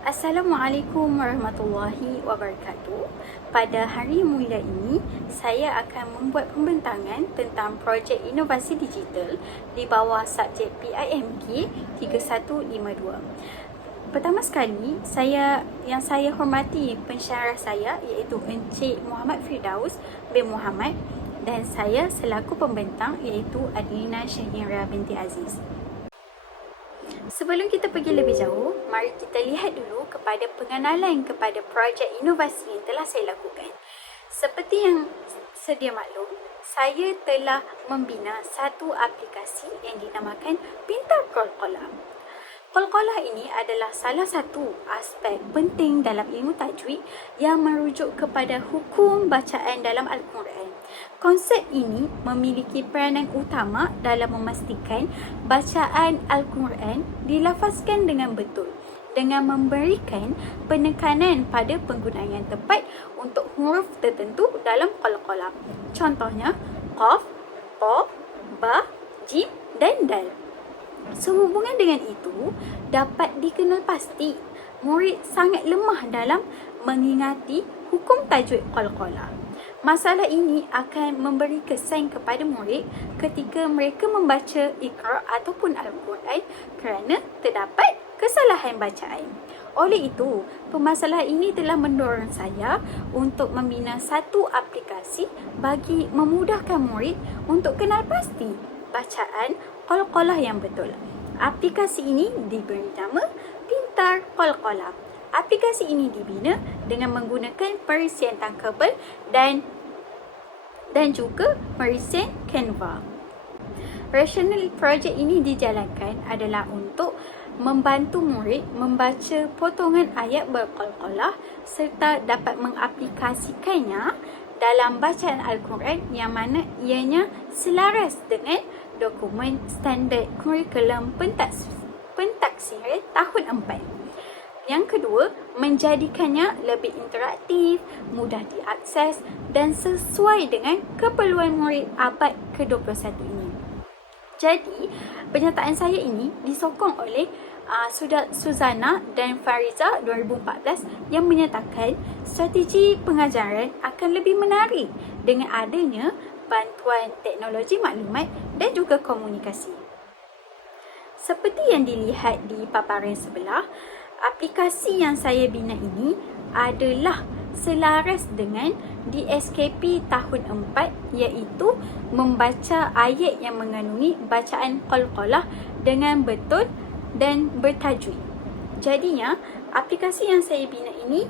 Assalamualaikum warahmatullahi wabarakatuh. Pada hari mulia ini, saya akan membuat pembentangan tentang projek inovasi digital di bawah subjek PIMK 3152. Pertama sekali, saya hormati pensyarah saya iaitu Encik Muhammad Firdaus bin Muhammad dan saya selaku pembentang iaitu Adlina Syahira binti Aziz. Sebelum kita pergi lebih jauh, mari kita lihat dulu kepada pengenalan kepada projek inovasi yang telah saya lakukan. Seperti yang sedia maklum, saya telah membina satu aplikasi yang dinamakan Pintar Qalqalah. Qalqalah ini adalah salah satu aspek penting dalam ilmu tajwid yang merujuk kepada hukum bacaan dalam Al-Quran. Konsep ini memiliki peranan utama dalam memastikan bacaan Al-Quran dilafazkan dengan betul dengan memberikan penekanan pada penggunaan yang tepat untuk huruf tertentu dalam qalqalah. Contohnya, qaf, ta, ba, jim dan dal. Sehubungan dengan itu, dapat dikenal pasti murid sangat lemah dalam mengingati hukum tajwid qalqalah. Masalah ini akan memberi kesan kepada murid ketika mereka membaca Iqra ataupun Al-Quran kerana terdapat kesalahan bacaan. Oleh itu, permasalahan ini telah mendorong saya untuk membina satu aplikasi bagi memudahkan murid untuk kenal pasti bacaan qalqalah yang betul. Aplikasi ini diberi nama Pintar Qalqalah. Aplikasi ini dibina dengan menggunakan perisian tankable dan juga perisian Canva. Rasional projek ini dijalankan adalah untuk membantu murid membaca potongan ayat berqalqalah serta dapat mengaplikasikannya dalam bacaan Al-Quran yang mana ianya selaras dengan dokumen standard kurikulum pentaksiran tahun 4. Yang kedua, menjadikannya lebih interaktif, mudah diakses dan sesuai dengan keperluan murid abad ke-21 ini. Jadi, penyertaan saya ini disokong oleh Suzana dan Fariza 2014 yang menyatakan strategi pengajaran akan lebih menarik dengan adanya bantuan teknologi maklumat dan juga komunikasi. Seperti yang dilihat di paparan sebelah, aplikasi yang saya bina ini adalah selaras dengan DSKP tahun 4 iaitu membaca ayat yang mengandungi bacaan qalqalah dengan betul dan bertajwid. Jadinya, aplikasi yang saya bina ini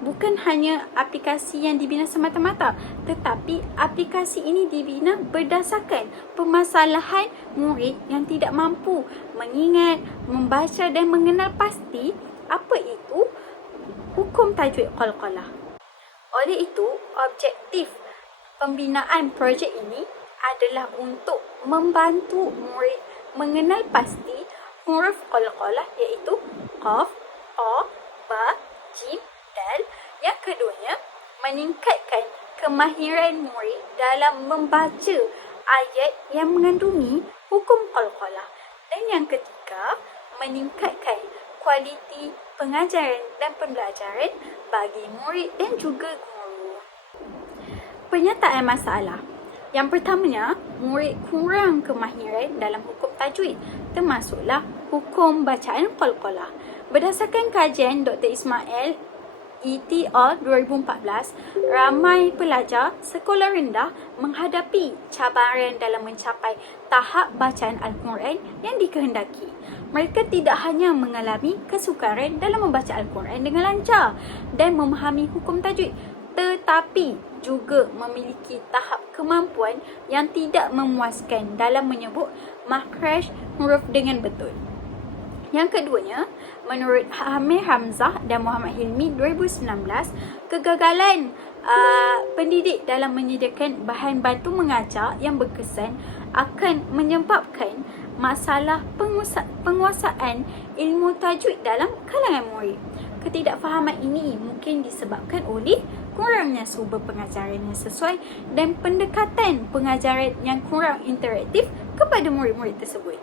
bukan hanya aplikasi yang dibina semata-mata, tetapi aplikasi ini dibina berdasarkan permasalahan murid yang tidak mampu mengingat, membaca dan mengenal pasti apa itu hukum tajwid qalqalah. Oleh itu, objektif pembinaan projek ini adalah untuk membantu murid mengenal pasti huruf qalqalah iaitu qaf, ta, ba, jim, dal. Yang keduanya, meningkatkan kemahiran murid dalam membaca ayat yang mengandungi hukum qalqalah. Dan yang ketiga, meningkatkan kualiti pengajaran dan pembelajaran bagi murid dan juga guru. Pernyataan masalah. Yang pertamanya, murid kurang kemahiran dalam hukum tajwid, termasuklah hukum bacaan qalqalah. Berdasarkan kajian Dr. Ismail ETR 2014, ramai pelajar sekolah rendah menghadapi cabaran dalam mencapai tahap bacaan Al-Quran yang dikehendaki. Mereka tidak hanya mengalami kesukaran dalam membaca Al-Quran dengan lancar dan memahami hukum tajwid, tetapi juga memiliki tahap kemampuan yang tidak memuaskan dalam menyebut makhraj huruf dengan betul. Yang keduanya, menurut Amir Hamzah dan Muhammad Hilmi 2019, kegagalan pendidik dalam menyediakan bahan bantu mengajar yang berkesan akan menyebabkan masalah penguasaan ilmu tajwid dalam kalangan murid. Ketidakfahaman ini mungkin disebabkan oleh kurangnya sumber pengajaran yang sesuai dan pendekatan pengajaran yang kurang interaktif kepada murid-murid tersebut.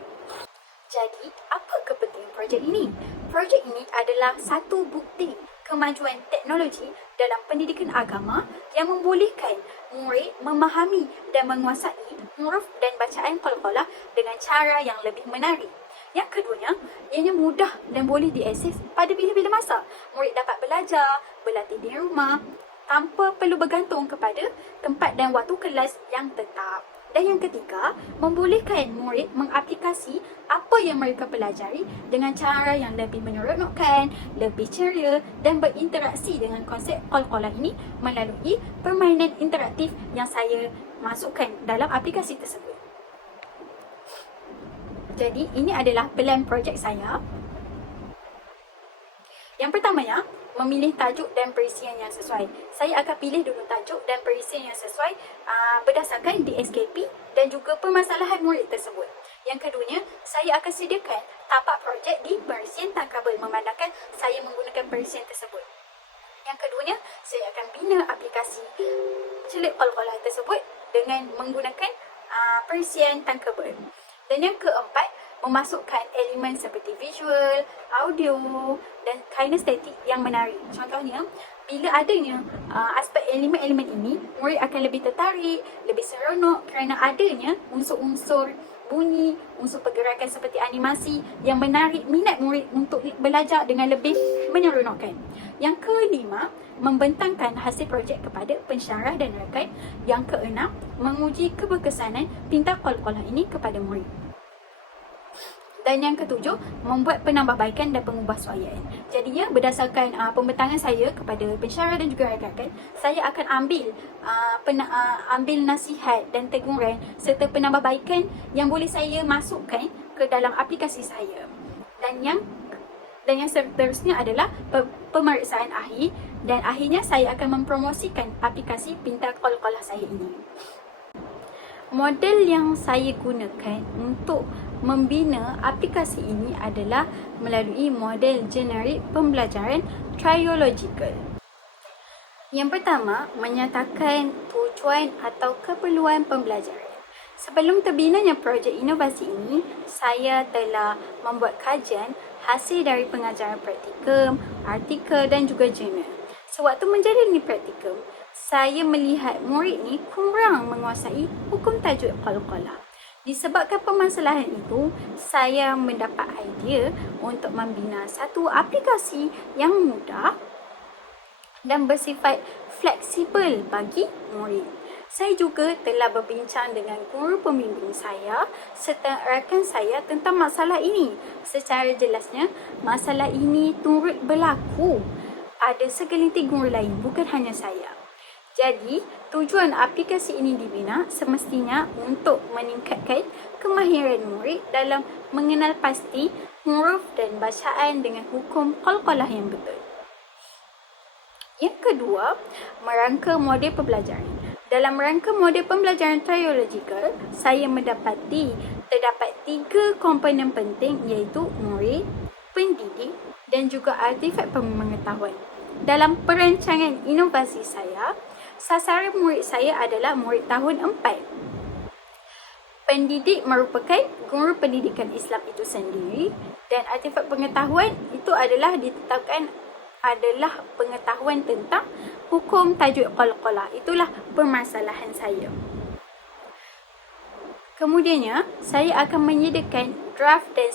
Jadi, apa kepentingan projek ini? Projek ini adalah satu bukti kemajuan teknologi dalam pendidikan agama yang membolehkan murid memahami dan menguasai huruf dan bacaan qalqalah dengan cara yang lebih menarik. Yang keduanya, ianya mudah dan boleh diakses pada bila-bila masa. Murid dapat belajar, berlatih di rumah tanpa perlu bergantung kepada tempat dan waktu kelas yang tetap. Dan yang ketiga, membolehkan murid mengaplikasi apa yang mereka pelajari dengan cara yang lebih menyeronokkan, lebih ceria dan berinteraksi dengan konsep qalqalah ini melalui permainan interaktif yang saya masukkan dalam aplikasi tersebut. Jadi, ini adalah pelan projek saya. Yang pertamanya, memilih tajuk dan perisian yang sesuai. Saya akan pilih dulu tajuk dan perisian yang sesuai berdasarkan DSKP dan juga permasalahan murid tersebut. Yang keduanya, saya akan sediakan tapak projek di perisian tangkabel memandangkan saya menggunakan perisian tersebut. Yang keduanya, saya akan bina aplikasi celik qalqalah tersebut dengan menggunakan perisian tangkabel. Dan yang keempat, memasukkan elemen seperti visual, audio dan kinestetik yang menarik. Contohnya, bila adanya aspek elemen-elemen ini, murid akan lebih tertarik, lebih seronok kerana adanya unsur-unsur bunyi, unsur pergerakan seperti animasi yang menarik minat murid untuk belajar dengan lebih menyeronokkan. Yang kelima, membentangkan hasil projek kepada pensyarah dan rakan. Yang keenam, menguji keberkesanan pintar qalqalah ini kepada murid. Dan yang ketujuh, membuat penambahbaikan dan pengubahsuaian. Jadinya berdasarkan pembentangan saya kepada pensyarah dan juga rakan, saya akan ambil nasihat dan teguran serta penambahbaikan yang boleh saya masukkan ke dalam aplikasi saya. Dan yang seterusnya adalah pemeriksaan akhir, dan akhirnya saya akan mempromosikan aplikasi pintar qalqalah saya ini. Model yang saya gunakan untuk membina aplikasi ini adalah melalui model generik pembelajaran triological. Yang pertama, menyatakan tujuan atau keperluan pembelajaran. Sebelum terbinanya projek inovasi ini, saya telah membuat kajian hasil dari pengajaran praktikum, artikel dan juga jurnal. Sewaktu menjalani praktikum, saya melihat murid ni kurang menguasai hukum tajuk qalqalah. Disebabkan permasalahan itu, saya mendapat idea untuk membina satu aplikasi yang mudah dan bersifat fleksibel bagi murid. Saya juga telah berbincang dengan guru pembimbing saya serta rakan saya tentang masalah ini. Secara jelasnya, masalah ini turut berlaku pada segelintir guru lain, bukan hanya saya. Jadi, tujuan aplikasi ini dibina semestinya untuk meningkatkan kemahiran murid dalam mengenal pasti huruf dan bacaan dengan hukum qalqalah yang betul. Yang kedua, merangka model pembelajaran. Dalam rangka model pembelajaran triological, saya terdapat 3 komponen penting iaitu murid, pendidik dan juga artifak pengetahuan. Dalam perancangan inovasi saya, sasaran murid saya adalah murid tahun 4. Pendidik merupakan guru pendidikan Islam itu sendiri dan artifak pengetahuan itu adalah ditetapkan adalah pengetahuan tentang hukum tajuk qalqalah. Itulah permasalahan saya. Kemudiannya, saya akan menyediakan draft dan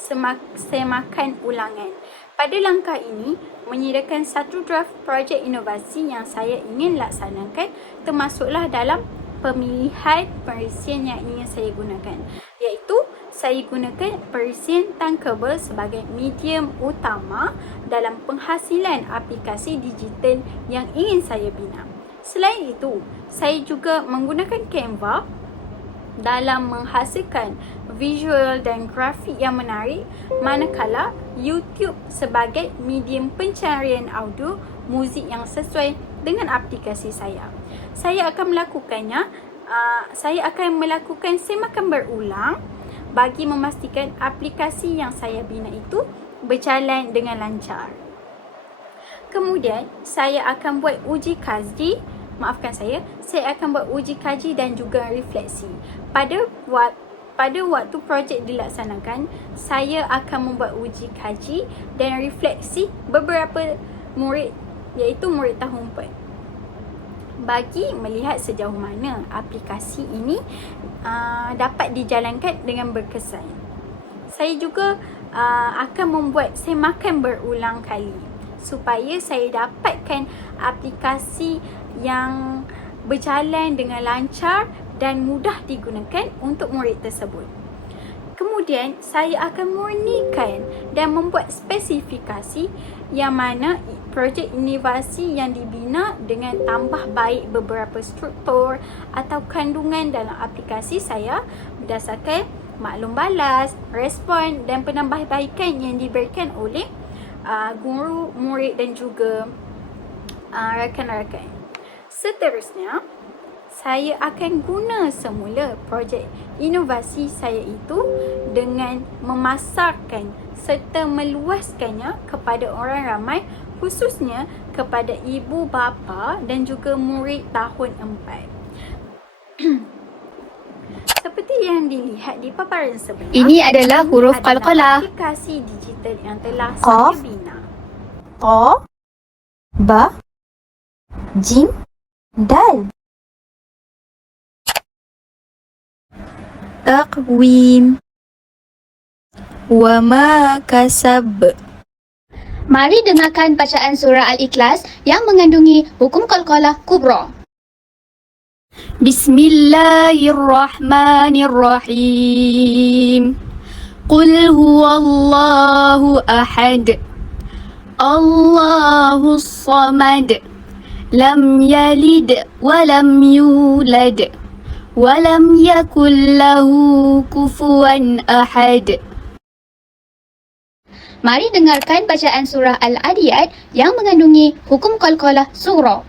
semakan ulangan. Pada langkah ini, menyediakan satu draft projek inovasi yang saya ingin laksanakan termasuklah dalam pemilihan perisian yang ingin saya gunakan, iaitu saya gunakan perisian tankable sebagai medium utama dalam penghasilan aplikasi digital yang ingin saya bina. Selain itu, saya juga menggunakan Canva dalam menghasilkan visual dan grafik yang menarik, manakala YouTube sebagai medium pencarian audio muzik yang sesuai dengan aplikasi saya. Saya akan melakukan semakan berulang bagi memastikan aplikasi yang saya bina itu berjalan dengan lancar. Kemudian, saya akan buat uji kaji dan juga refleksi. Pada pada waktu projek dilaksanakan, saya akan membuat uji kaji dan refleksi beberapa murid, iaitu murid tahun 4, bagi melihat sejauh mana aplikasi ini dapat dijalankan dengan berkesan. Saya juga akan membuat semakan berulang kali supaya saya dapatkan aplikasi yang berjalan dengan lancar dan mudah digunakan untuk murid tersebut. Kemudian, saya akan murnikan dan membuat spesifikasi yang mana projek inovasi yang dibina dengan tambah baik beberapa struktur atau kandungan dalam aplikasi saya berdasarkan maklum balas, respon dan penambahbaikan yang diberikan oleh guru, murid dan juga rakan-rakan. Seterusnya, saya akan guna semula projek inovasi saya itu dengan memasarkan serta meluaskannya kepada orang ramai, khususnya kepada ibu bapa dan juga murid tahun 4. Seperti yang dilihat di paparan sebelah, ini adalah huruf qalqalah. Aplikasi digital yang telah Qaf, saya bina. Ta, Ba, Jim, Dal. Taqwim, wa ma kasab. Mari dengarkan bacaan surah Al-Ikhlas yang mengandungi hukum qalqalah kubra. Bismillahirrahmanirrahim. Qul huwallahu ahad. Allahus samad. Lam yalid wa lam yulad. Walam yakul lahu kufuwan ahad. Mari dengarkan bacaan surah Al-Adiyat yang mengandungi hukum qalqalah sughra.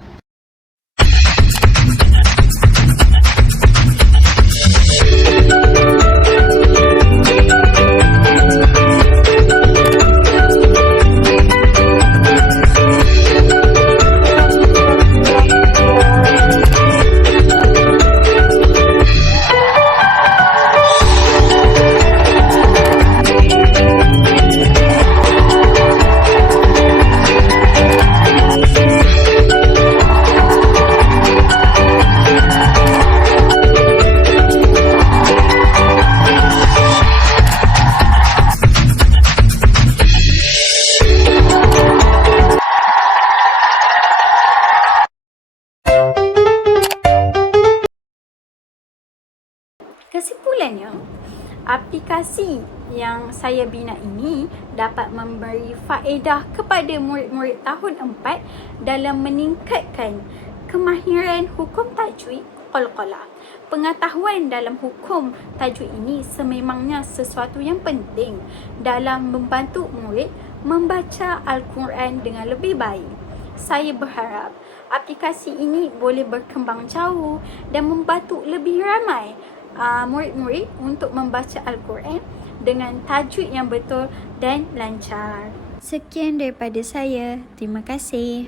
Kesimpulannya, aplikasi yang saya bina ini dapat memberi faedah kepada murid-murid tahun 4 dalam meningkatkan kemahiran hukum tajwid qalqalah. Pengetahuan dalam hukum tajwid ini sememangnya sesuatu yang penting dalam membantu murid membaca Al-Quran dengan lebih baik. Saya berharap aplikasi ini boleh berkembang jauh dan membantu lebih ramai murid-murid untuk membaca Al-Quran dengan tajwid yang betul dan lancar. Sekian daripada saya. Terima kasih.